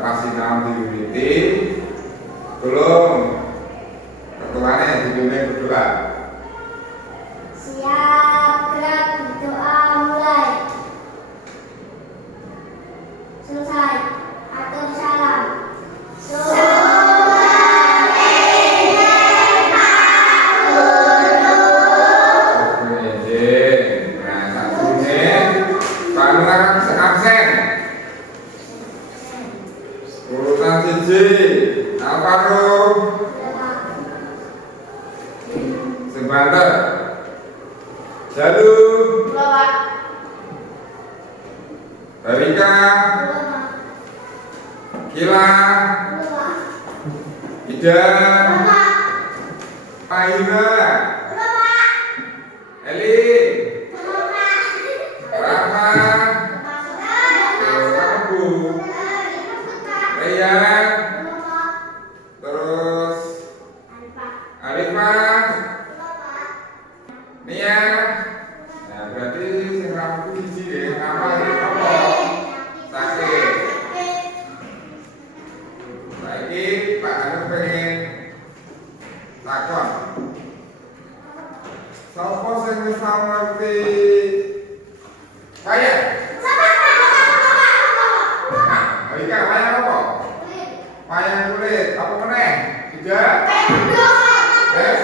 Pasinau diwiwiti belum ketuanya dipimpin berdua. Siap, gerak, berdoa, mulai. Selesai, atur salam. Urutan siji, Alvaro Sebanter Jalu Barika Kila Ida Paira Eli Rama Abu Raya terus Arifah Nia. Nah berarti sing rambut siji nggih apa apa sakit. Saiki Pak Anu pengen takon. Sapa sing wis tau ngerti kaya? Barika wayang apa? Wayang kulit. Apa meneh? Tidak. Wes.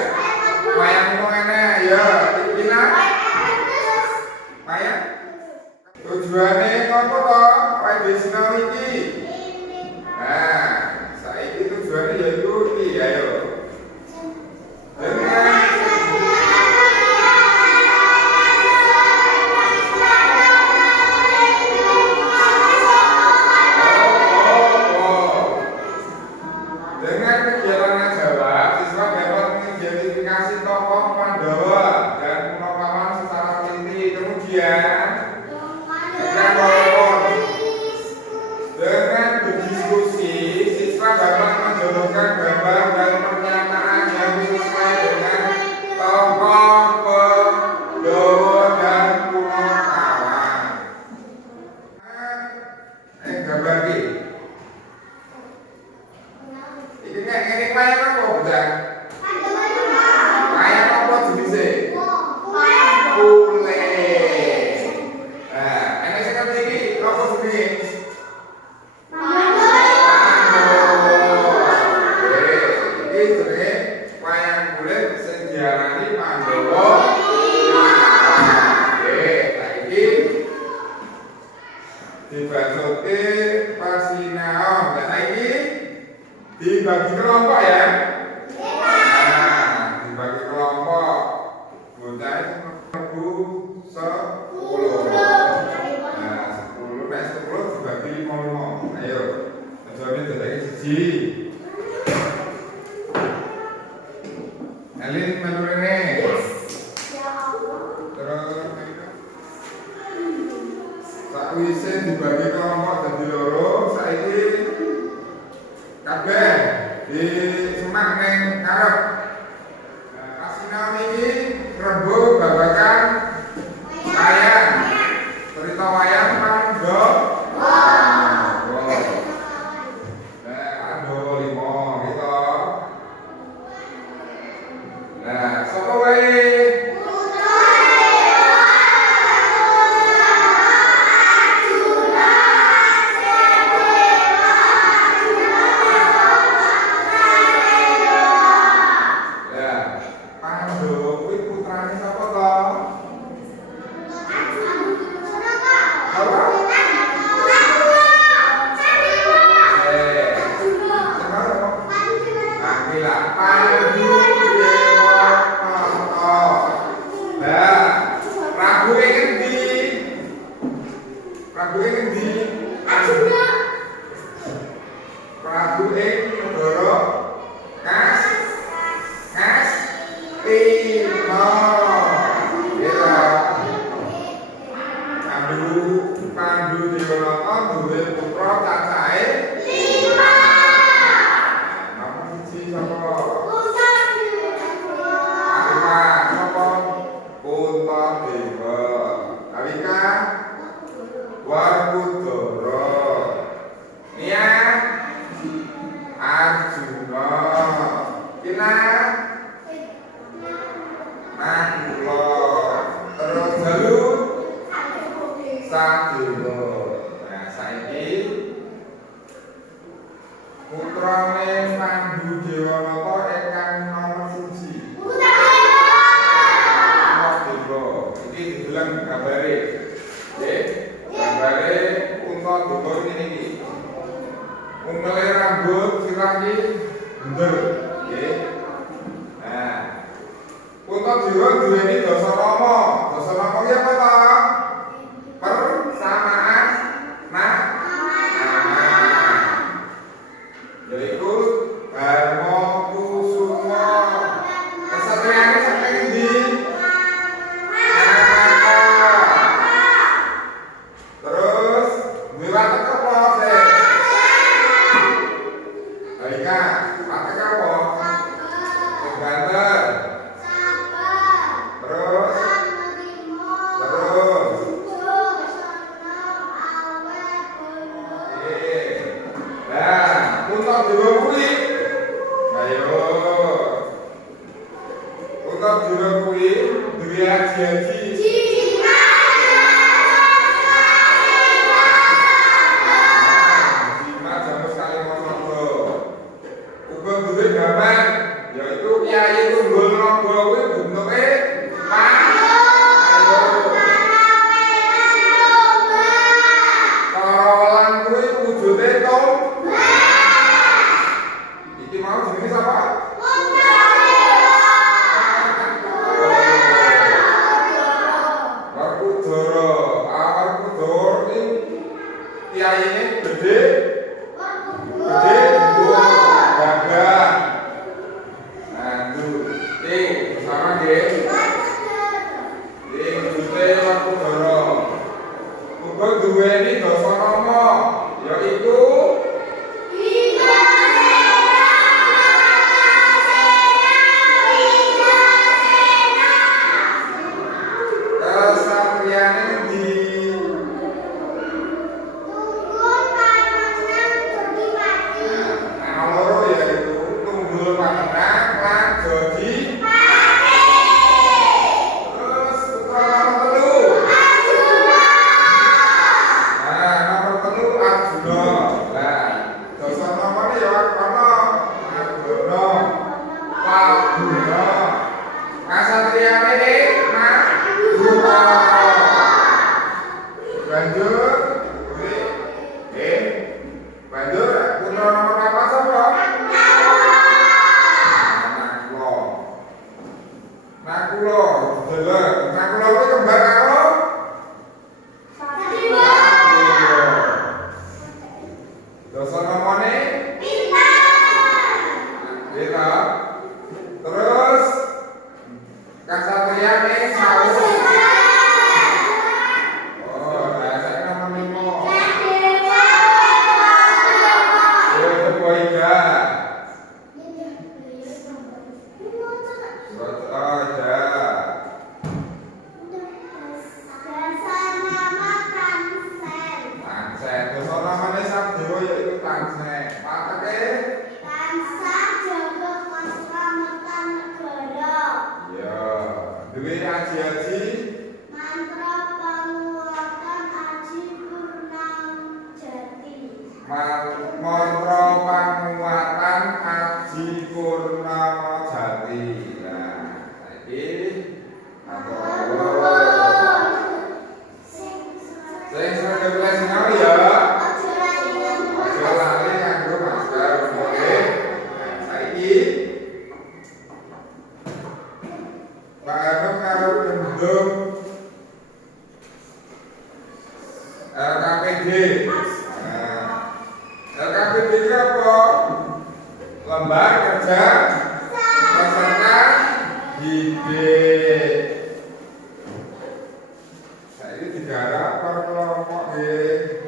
Wayang ngomong enek ya. Pina. Wayang. Tujuane ngopo to? Wae sinau iki. Nah, saiki tujuane yaiku iki, ayo. Dengan kegiatan jawab, siswa dapat mengidentifikasi tokoh Pandawa dan Punakawan secara teliti. Kemudian dengan berdiskusi, siswa dapat menjodohkan gambar dan pernyataan yang sesuai dengan tokoh Pandawa dan Punakawan. Gambar ini. Iki nek ngene wayang apa, Bocah? Wayang apa jenise? Kulit. Nah, enek sing ngerti iki apa jenenge? Iki jenenge wayang kulit sing diarani Pandawa. Saiki dibacoke Pasinau. Nah, saiki dibagi kelompok ya. Nah, dibagi kelompok. Bocah mlebu 10. Nah, 10 nek 10 dibagi 5. Ayo. Ajane dadake siji. Elin melu rene. Terus sakwise dibagi kelompok dadi loro, saiki kabeh di semak neng karep. Pasinau iki rebo babakan wayang. Cerita wayang Pandawa. Pandawa 5 gitu. Nah, sapa wae? Pandawa kuwi putrane sapa to? Apa? Akila Pandu Dewa Nata. Lah, Prabuke ngendi? Prabuke ngendi? Prabuke negara Timo. Pandu Dewanata duwe putra cacahe 5. Nomor siji sapa? Sapa? Puntadewa. Alika Warkudara. donga ngene iki. Ungkele rambut sirah iki bunder, nggih. Nah, Puntadewa duweni dasa nama. Dasa nama ki apa ta? Persamaan nama. Yaiku Dharma Kusuma. Kesatriane saking endi? Terus duwe watek apa sih? Baika, watek apa? Sing banter. Terus nah, Puntadewa kuwi. Ayo. Puntadewa kuwi duwe aji-aji. Jimat jamus kali mosodo. Uga duwe gaman, yaitu Kyai Tunggul Naga kuwi bentuke Karolan kuwi wujude iki mau jenenge sapa? Werkudara. Werkudara iki kiyaine gedhe. Gedhe gagah. Nah, iki sama nggih. Iki wujude Werkudara. Uga duweni dasa nama, yaiku kesatriane endi? Ana loro yaiku Tunggul Pamenang lan Jodi. Terus putra nomor telu. Nah, nomor telu Arjuna. Nah, dasa namane ya ana Arjuna, Palguna. Kasatriane Madura. Banjur banjur putra nomor apa sapa? Nakula. Nakula, delok. Nakula kuwi kembar karo dasa namane Wira. Terus kasatriane Saus. Oh, saya nomor 5. Dewa. Tanseh. Dasa namane Sabdewa yaiku Tanseh. Pateke ya, duwe aji-aji. Mantra panguwatan Aji Purnama Jati. Nah, saiki sing sregep sinau ya. Aja lali nganggo masker, nggih. Saiki Pak Hanum karo Gendung LKPD. LKPD itu apa? Lembar Kerja Peserta Didik. Saiki digarap karo kelompok nggih.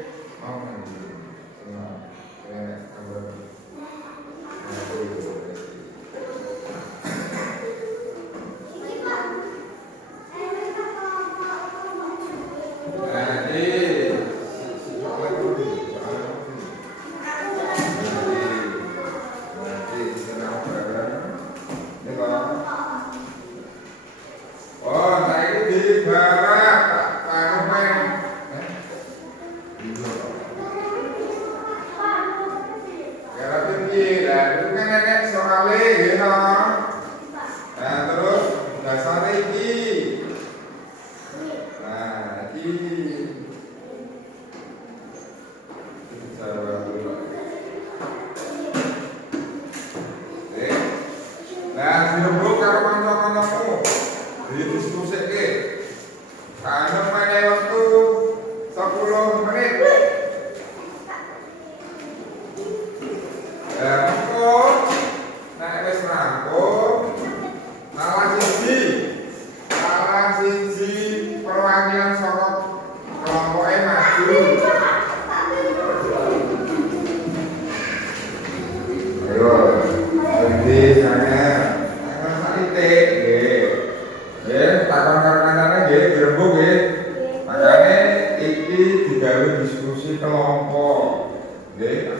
Nggih.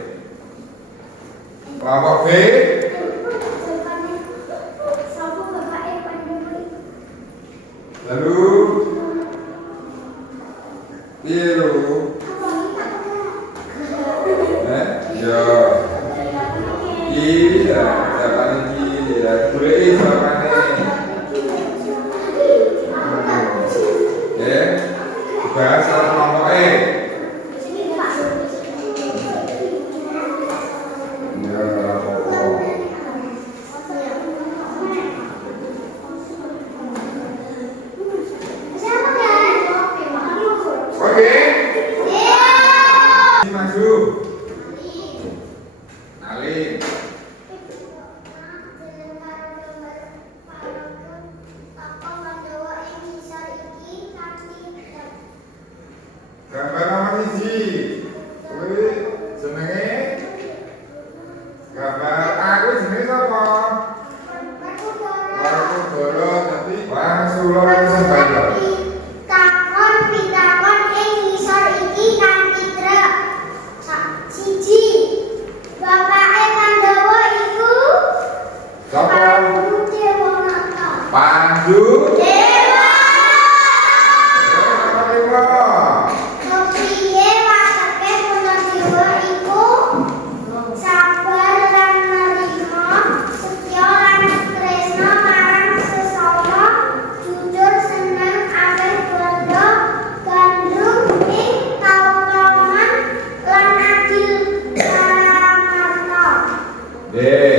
Kelompok B. Sapa bapake Pandhawa? Lalu piye lho? Ya. Iya, jawaban iki ya goleki jawabane. Oke. Bahas soal kelompok E. Ya, oke. Maju. Alin. Gambar nomor 1. Kuwi jenenge gambar aku jenenge sapa? Warkudara dadi Wangsulo sing bae. Takon pitakon ing ngisor iki kanthi trep. Siji. Bapake Pandhawa iku Sapa? Pandu Dewata. Pandu. Dewa. Dewa. Kepriye wasake Puntadewa iku sabar lan nerima, setya lan tresna marang sesama, jujur seneng akeh bondo, gandrung ing kautoman lan adil karamarta. Nggih.